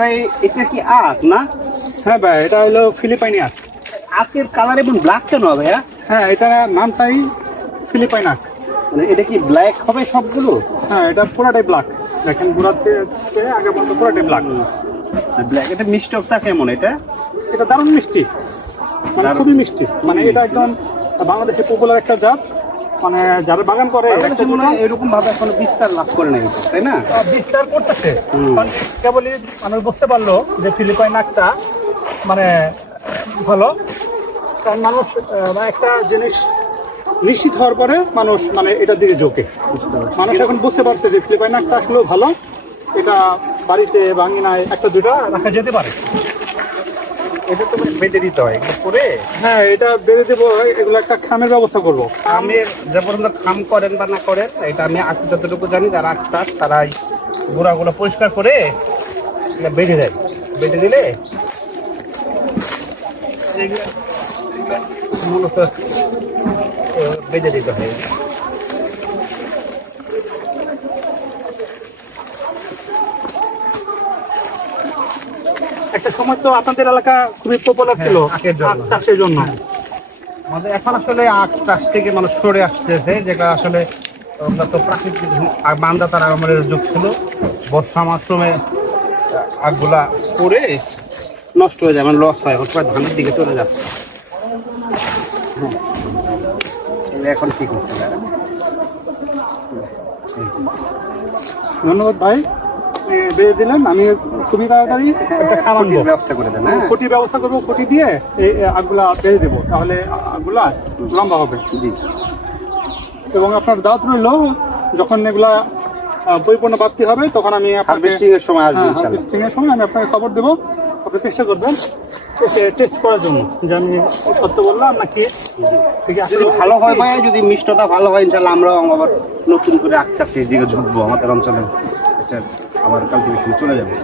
ভাই এটা কি আখ না? হ্যাঁ ভাই, এটা হলো ফিলিপাইনি আখ। আখের কালার এবং ব্ল্যাক কেন ভাইয়া? হ্যাঁ, এটা নামটাই ফিলিপাইন আখ। মানে এটা কি ব্ল্যাক হবে সবগুলো? হ্যাঁ, এটা পুরাটাই ব্ল্যাক। দেখেন গুড়াতে আগে পর্যন্ত পুরাটাই ব্ল্যাক। ব্ল্যাক। এটা মিষ্টতা কেমন এটা? এটা দারুণ মিষ্টি, মানে খুবই মিষ্টি। মানে এটা একদম বাংলাদেশের পপুলার একটা জাত। মানে যারা বাগান করে বাংলাদেশে মনে হয় এরকম ভাবে এখনো বিস্তার লাভ করে নাই, তাই না? বিস্তার করতেছে। কারণ কেবলই মানুষ বুঝতে পারলো যে ফিলিপাইন আখটা মানে ভালো। কারণ মানুষ একটা জিনিস নিশ্চিত হওয়ার পরে মানুষ মানে এটার দিকে ঝোঁকে। মানুষ এখন বুঝতে পারছে যে ফিলিপাইন আখটা আসলেও ভালো। এটা বাড়িতে বাঙিনায় একটা দুটা রাখা যেতে পারে। এটা তো বেঁধে দিতে হয় এগুলো করে। হ্যাঁ, এটা বেঁধে দেবো। এগুলো একটা খামের ব্যবস্থা করবো। আমের যে পর্যন্ত খাম করেন বা না করেন, এটা আমি আখ যতটুকু জানি যারা আখ চাষ তারা এই গোড়াগুলো পরিষ্কার করে এটা বেঁধে দেয়। বেঁধে দিলে মূলত বেঁধে দিতে হয়। একটা সময় তো আপনাদের এলাকা খুবই পপুলার ছিল আখের জন্য। আখ চাষের জন্য। আমাদের এখন আসলে আখ চাষ থেকে মানুষ সরে আসতেছে, যেটা আসলে আমরা তো প্রাকৃতিক মান্দা তারা আমাদের যুগ ছিল। বর্ষা মৌসুমে আখগুলা পরে নষ্ট হয়ে যায়, মানে লস হয়। এখন প্রায় ধানের দিকে চলে যাচ্ছে। এখন ঠিক হচ্ছে না। ধন্যবাদ ভাই, বেঁধে দিলেন। আমি খুবই তাড়াতাড়ি একটা খাম আনবো, ব্যবস্থা করে দেন। হ্যাঁ, খুঁটি ব্যবস্থা করবো। খুঁটি দিয়ে এই আগগুলা বেঁধে দেবো, তাহলে আগগুলা লম্বা হবে। জি। এবং আপনার দাওয়াত রইল, যখন এগুলা পরিপূর্ণ প্রাপ্তি হবে তখন আমি হারভেস্টিং এর সময় আসবে ইনশাআল্লাহ। হারভেস্টিং এর সময় আমি আপনাকে খবর দেবো। আপনি চেষ্টা করবেন টেস্ট করার জন্য যে আমি সত্য বললাম নাকি ঠিক আছে। যদি ভালো হয় ভাই, যদি মিষ্টতা ভালো হয় ইনশাআল্লাহ আমরাও আবার নতুন করে আখ চাষের দিকে ঝুঁকবো। আমাদের অঞ্চলে আবার কালটিভেশন চলে যাবে।